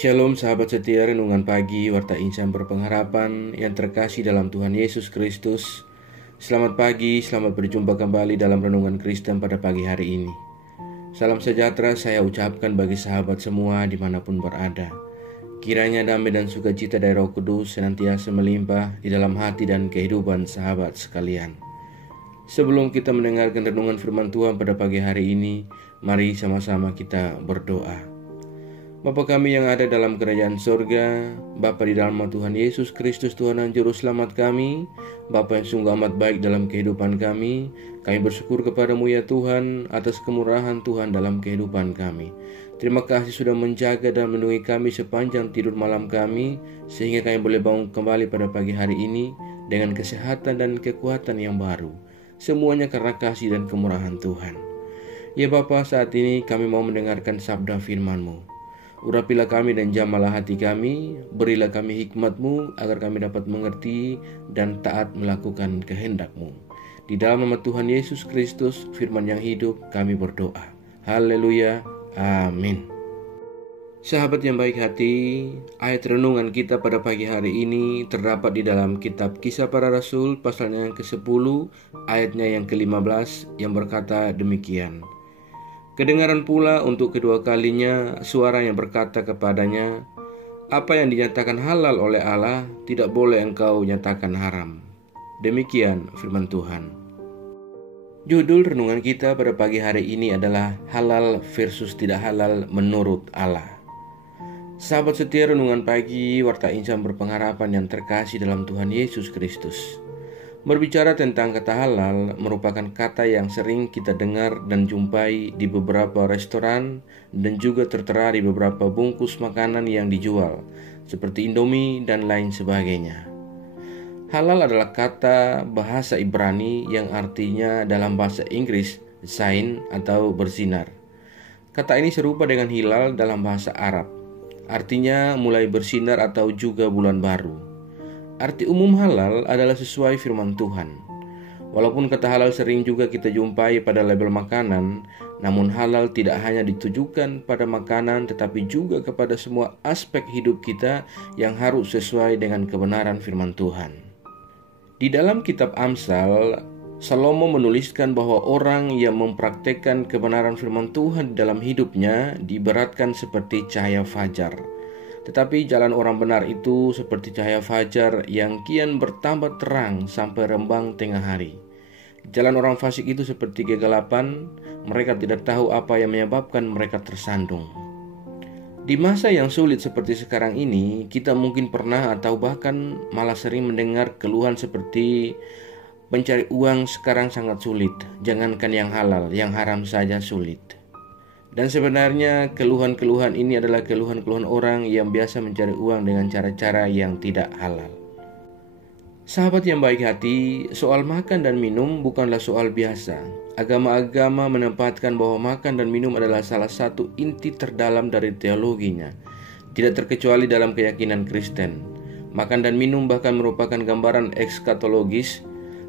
Shalom sahabat setia renungan pagi Warta Insan Berpengharapan yang terkasih dalam Tuhan Yesus Kristus. Selamat pagi, selamat berjumpa kembali dalam Renungan Kristen pada pagi hari ini. Salam sejahtera saya ucapkan bagi sahabat semua dimanapun berada. Kiranya damai dan sukacita dari Roh Kudus senantiasa melimpah di dalam hati dan kehidupan sahabat sekalian. Sebelum kita mendengarkan renungan firman Tuhan pada pagi hari ini, mari sama-sama kita berdoa. Bapa kami yang ada dalam kerajaan surga, Bapa di dalam Tuhan Yesus Kristus Tuhan dan Juru Selamat kami, Bapa yang sungguh amat baik dalam kehidupan kami bersyukur kepadamu ya Tuhan atas kemurahan Tuhan dalam kehidupan kami. Terima kasih sudah menjaga dan melindungi kami sepanjang tidur malam kami, sehingga kami boleh bangun kembali pada pagi hari ini dengan kesehatan dan kekuatan yang baru. Semuanya karena kasih dan kemurahan Tuhan. Ya Bapa, saat ini kami mau mendengarkan sabda firman-Mu. Urapilah kami dan jamalah hati kami, berilah kami hikmat-Mu agar kami dapat mengerti dan taat melakukan kehendak-Mu. Di dalam nama Tuhan Yesus Kristus, firman yang hidup, kami berdoa. Haleluya, amin. Sahabat yang baik hati, ayat renungan kita pada pagi hari ini terdapat di dalam kitab Kisah Para Rasul pasalnya yang ke-10, ayatnya yang ke-15 yang berkata demikian. Kedengaran pula untuk kedua kalinya suara yang berkata kepadanya, "Apa yang dinyatakan halal oleh Allah, tidak boleh engkau nyatakan haram." Demikian firman Tuhan. Judul renungan kita pada pagi hari ini adalah halal versus tidak halal menurut Allah. Sahabat setia renungan pagi Warta Insan Berpengharapan yang terkasih dalam Tuhan Yesus Kristus. Berbicara tentang kata halal merupakan kata yang sering kita dengar dan jumpai di beberapa restoran dan juga tertera di beberapa bungkus makanan yang dijual, seperti Indomie dan lain sebagainya. Halal adalah kata bahasa Ibrani yang artinya dalam bahasa Inggris zain atau bersinar. Kata ini serupa dengan hilal dalam bahasa Arab, artinya mulai bersinar atau juga bulan baru. Arti umum halal adalah sesuai firman Tuhan. Walaupun kata halal sering juga kita jumpai pada label makanan, namun halal tidak hanya ditujukan pada makanan tetapi juga kepada semua aspek hidup kita yang harus sesuai dengan kebenaran firman Tuhan. Di dalam kitab Amsal, Salomo menuliskan bahwa orang yang mempraktekkan kebenaran firman Tuhan dalam hidupnya diibaratkan seperti cahaya fajar. Tetapi jalan orang benar itu seperti cahaya fajar yang kian bertambah terang sampai rembang tengah hari. Jalan orang fasik itu seperti kegelapan, mereka tidak tahu apa yang menyebabkan mereka tersandung. Di masa yang sulit seperti sekarang ini, kita mungkin pernah atau bahkan malah sering mendengar keluhan seperti mencari uang sekarang sangat sulit, jangankan yang halal, yang haram saja sulit. Dan sebenarnya keluhan-keluhan ini adalah keluhan-keluhan orang yang biasa mencari uang dengan cara-cara yang tidak halal. Sahabat yang baik hati, soal makan dan minum bukanlah soal biasa. Agama-agama menempatkan bahwa makan dan minum adalah salah satu inti terdalam dari teologinya. Tidak terkecuali dalam keyakinan Kristen. Makan dan minum bahkan merupakan gambaran ekskatologis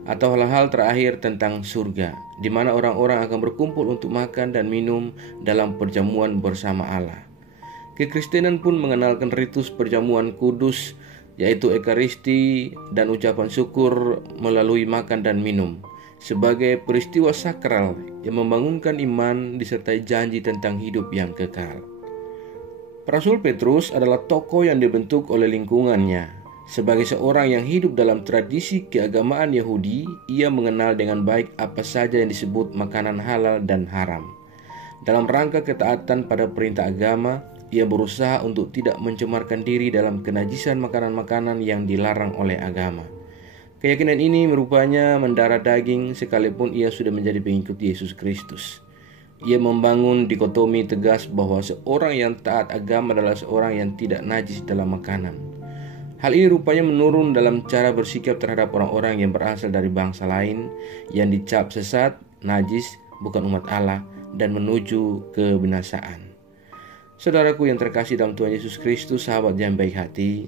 atau hal-hal terakhir tentang surga, di mana orang-orang akan berkumpul untuk makan dan minum dalam perjamuan bersama Allah. Kekristenan pun mengenalkan ritus perjamuan kudus, yaitu Ekaristi dan ucapan syukur melalui makan dan minum, sebagai peristiwa sakral yang membangunkan iman disertai janji tentang hidup yang kekal. Rasul Petrus adalah tokoh yang dibentuk oleh lingkungannya. Sebagai seorang yang hidup dalam tradisi keagamaan Yahudi, ia mengenal dengan baik apa saja yang disebut makanan halal dan haram. Dalam rangka ketaatan pada perintah agama, ia berusaha untuk tidak mencemarkan diri dalam kenajisan makanan-makanan yang dilarang oleh agama. Keyakinan ini merupanya mendarah daging sekalipun ia sudah menjadi pengikut Yesus Kristus. Ia membangun dikotomi tegas bahwa seorang yang taat agama adalah seorang yang tidak najis dalam makanan. Hal ini rupanya menurun dalam cara bersikap terhadap orang-orang yang berasal dari bangsa lain yang dicap sesat, najis, bukan umat Allah, dan menuju kebinasaan. Saudaraku yang terkasih dalam Tuhan Yesus Kristus, sahabat yang baik hati,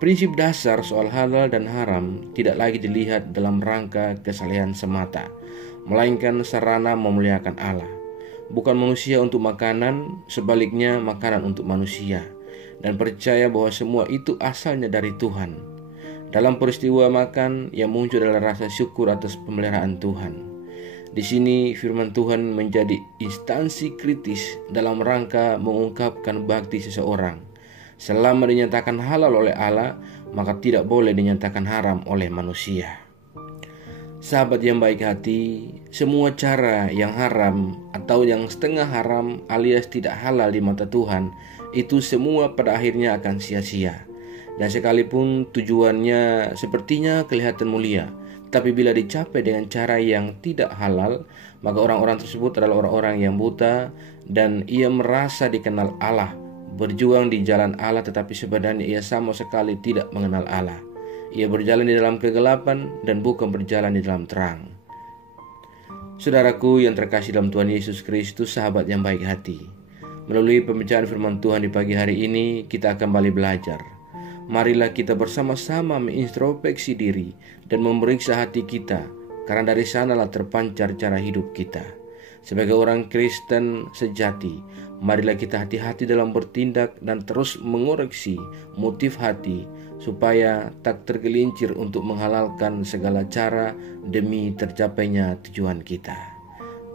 prinsip dasar soal halal dan haram tidak lagi dilihat dalam rangka kesalehan semata, melainkan sarana memuliakan Allah. Bukan manusia untuk makanan, sebaliknya makanan untuk manusia. dan percaya bahwa semua itu asalnya dari Tuhan. Dalam peristiwa makan, yang muncul adalah rasa syukur atas pemeliharaan Tuhan. Di sini firman Tuhan menjadi instansi kritis dalam rangka mengungkapkan bakti seseorang. Selama dinyatakan halal oleh Allah, maka tidak boleh dinyatakan haram oleh manusia. Sahabat yang baik hati, semua cara yang haram atau yang setengah haram alias tidak halal di mata Tuhan, itu semua pada akhirnya akan sia-sia. Dan sekalipun tujuannya sepertinya kelihatan mulia, tapi bila dicapai dengan cara yang tidak halal, maka orang-orang tersebut adalah orang-orang yang buta dan ia merasa dikenal Allah, berjuang di jalan Allah, tetapi sebenarnya ia sama sekali tidak mengenal Allah. Ia berjalan di dalam kegelapan dan bukan berjalan di dalam terang. Saudaraku yang terkasih dalam Tuhan Yesus Kristus, sahabat yang baik hati, melalui pembacaan firman Tuhan di pagi hari ini, kita akan kembali belajar. Marilah kita bersama-sama mengintrospeksi diri dan memeriksa hati kita, karena dari sanalah terpancar cara hidup kita. Sebagai orang Kristen sejati, marilah kita hati-hati dalam bertindak dan terus mengoreksi motif hati, supaya tak tergelincir untuk menghalalkan segala cara demi tercapainya tujuan kita.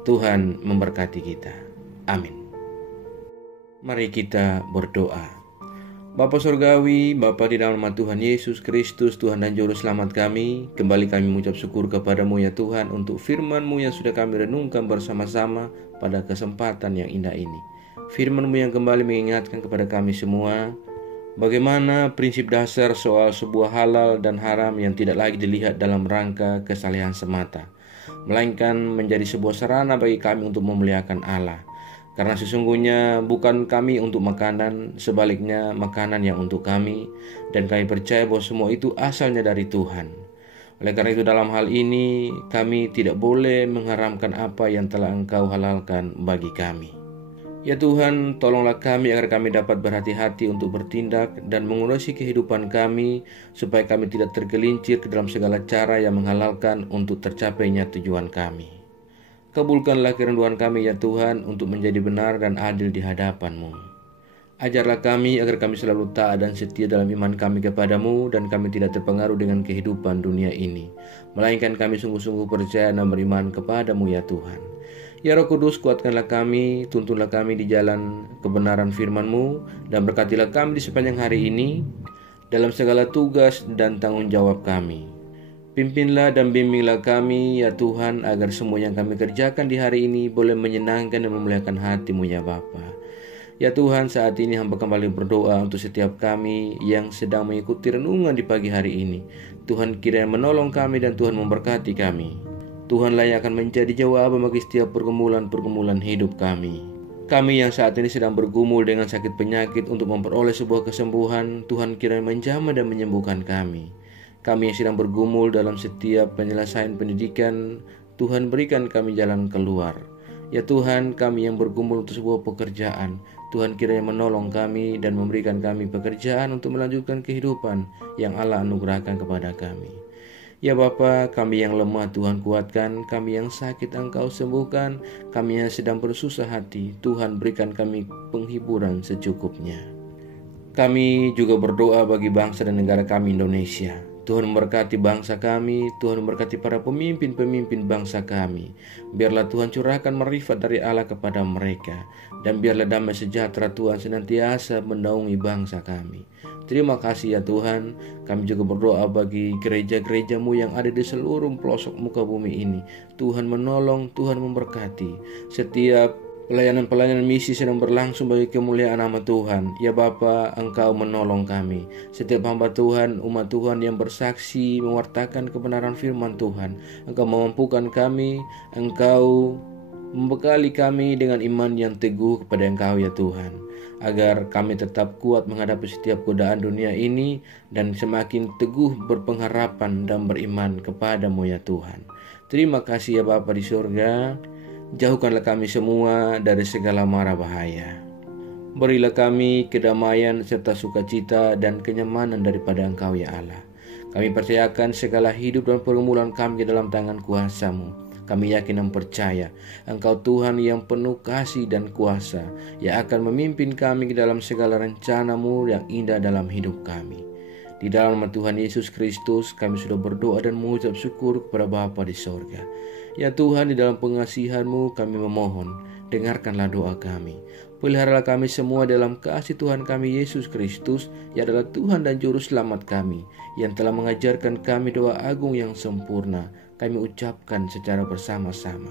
Tuhan memberkati kita. Amin. Mari kita berdoa. Bapa Surgawi, Bapa di dalam nama Tuhan Yesus Kristus, Tuhan dan Juru Selamat kami, kembali kami mengucap syukur kepadamu ya Tuhan untuk firman-Mu yang sudah kami renungkan bersama-sama pada kesempatan yang indah ini. Firman-Mu yang kembali mengingatkan kepada kami semua bagaimana prinsip dasar soal sebuah halal dan haram yang tidak lagi dilihat dalam rangka kesalehan semata, melainkan menjadi sebuah sarana bagi kami untuk memuliakan Allah. Karena sesungguhnya bukan kami untuk makanan, sebaliknya makanan yang untuk kami, dan kami percaya bahwa semua itu asalnya dari Tuhan. Oleh karena itu dalam hal ini kami tidak boleh mengharamkan apa yang telah Engkau halalkan bagi kami. Ya Tuhan, tolonglah kami agar kami dapat berhati-hati untuk bertindak dan mengurusi kehidupan kami, supaya kami tidak tergelincir ke dalam segala cara yang menghalalkan untuk tercapainya tujuan kami. Kabulkanlah kerinduan kami ya Tuhan untuk menjadi benar dan adil di hadapan-Mu. Ajarlah kami agar kami selalu taat dan setia dalam iman kami kepadamu, dan kami tidak terpengaruh dengan kehidupan dunia ini, melainkan kami sungguh-sungguh percaya dan beriman kepadamu ya Tuhan. Ya Roh Kudus, kuatkanlah kami, tuntunlah kami di jalan kebenaran firman-Mu, dan berkatilah kami di sepanjang hari ini dalam segala tugas dan tanggung jawab kami. Pimpinlah dan bimbinglah kami ya Tuhan, agar semua yang kami kerjakan di hari ini boleh menyenangkan dan memuliakan hati-Mu ya Bapa. Ya Tuhan, saat ini hamba kembali berdoa untuk setiap kami yang sedang mengikuti renungan di pagi hari ini. Tuhan kiranya menolong kami dan Tuhan memberkati kami. Tuhanlah yang akan menjadi jawaban bagi setiap pergumulan-pergumulan hidup kami. Kami yang saat ini sedang bergumul dengan sakit penyakit untuk memperoleh sebuah kesembuhan, Tuhan kiranya menjamah dan menyembuhkan kami. Kami yang sedang bergumul dalam setiap penyelesaian pendidikan, Tuhan berikan kami jalan keluar. Ya Tuhan, kami yang bergumul untuk sebuah pekerjaan, Tuhan kiranya menolong kami dan memberikan kami pekerjaan untuk melanjutkan kehidupan yang Allah anugerahkan kepada kami. Ya Bapa, kami yang lemah Tuhan kuatkan, kami yang sakit Engkau sembuhkan, kami yang sedang bersusah hati, Tuhan berikan kami penghiburan secukupnya. Kami juga berdoa bagi bangsa dan negara kami Indonesia. Tuhan memberkati bangsa kami, Tuhan memberkati para pemimpin-pemimpin bangsa kami. Biarlah Tuhan curahkan marifat dari Allah kepada mereka, dan biarlah damai sejahtera Tuhan senantiasa menaungi bangsa kami. Terima kasih ya Tuhan. Kami juga berdoa bagi gereja-gereja-Mu yang ada di seluruh pelosok muka bumi ini. Tuhan menolong, Tuhan memberkati. Setiap pelayanan-pelayanan misi sedang berlangsung bagi kemuliaan nama Tuhan. Ya Bapa, Engkau menolong kami. Setiap hamba Tuhan, umat Tuhan yang bersaksi mewartakan kebenaran firman Tuhan, Engkau memampukan kami, Engkau membekali kami dengan iman yang teguh kepada Engkau ya Tuhan, agar kami tetap kuat menghadapi setiap godaan dunia ini dan semakin teguh berpengharapan dan beriman kepadamu ya Tuhan. Terima kasih ya Bapa di surga. Jauhkanlah kami semua dari segala mara bahaya. Berilah kami kedamaian serta sukacita dan kenyamanan daripada Engkau ya Allah. Kami percayakan segala hidup dan pergumulan kami dalam tangan kuasa-Mu. Kami yakin dan percaya Engkau Tuhan yang penuh kasih dan kuasa, yang akan memimpin kami ke dalam segala rencana-Mu yang indah dalam hidup kami. Di dalam nama Tuhan Yesus Kristus kami sudah berdoa dan mengucap syukur kepada Bapa di sorga. Ya Tuhan, di dalam pengasihan-Mu kami memohon, dengarkanlah doa kami. Peliharalah kami semua dalam kasih Tuhan kami Yesus Kristus, yang adalah Tuhan dan Juru Selamat kami, yang telah mengajarkan kami doa agung yang sempurna. Kami ucapkan secara bersama-sama.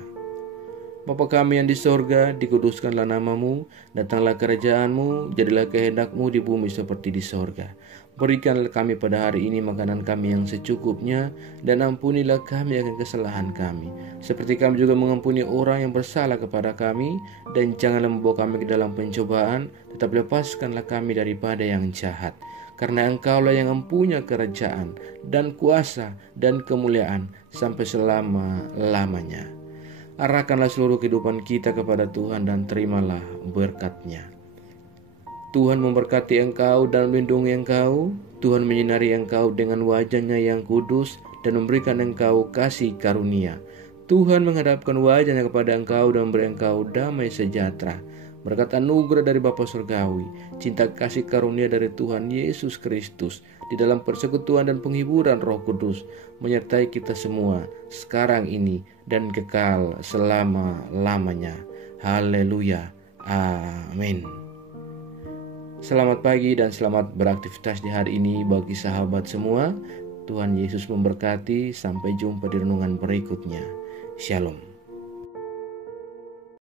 Bapa kami yang di sorga, dikuduskanlah nama-Mu, datanglah kerajaan-Mu, jadilah kehendak-Mu di bumi seperti di sorga. Berikanlah kami pada hari ini makanan kami yang secukupnya, dan ampunilah kami akan kesalahan kami, seperti kami juga mengampuni orang yang bersalah kepada kami, dan janganlah membawa kami ke dalam pencobaan, tetapi lepaskanlah kami daripada yang jahat. Karena Engkaulah yang mempunyai kerajaan, dan kuasa, dan kemuliaan, sampai selama-lamanya. Arahkanlah seluruh kehidupan kita kepada Tuhan dan terimalah berkat-Nya. Tuhan memberkati engkau dan melindungi engkau. Tuhan menyinari engkau dengan wajah-Nya yang kudus dan memberikan engkau kasih karunia. Tuhan menghadapkan wajah-Nya kepada engkau dan memberi engkau damai sejahtera. Berkat anugerah dari Bapa Surgawi, cinta kasih karunia dari Tuhan Yesus Kristus, di dalam persekutuan dan penghiburan Roh Kudus, menyertai kita semua sekarang ini dan kekal selama-lamanya. Haleluya. Amin. Selamat pagi dan selamat beraktivitas di hari ini bagi sahabat semua. Tuhan Yesus memberkati. Sampai jumpa di renungan berikutnya. Shalom.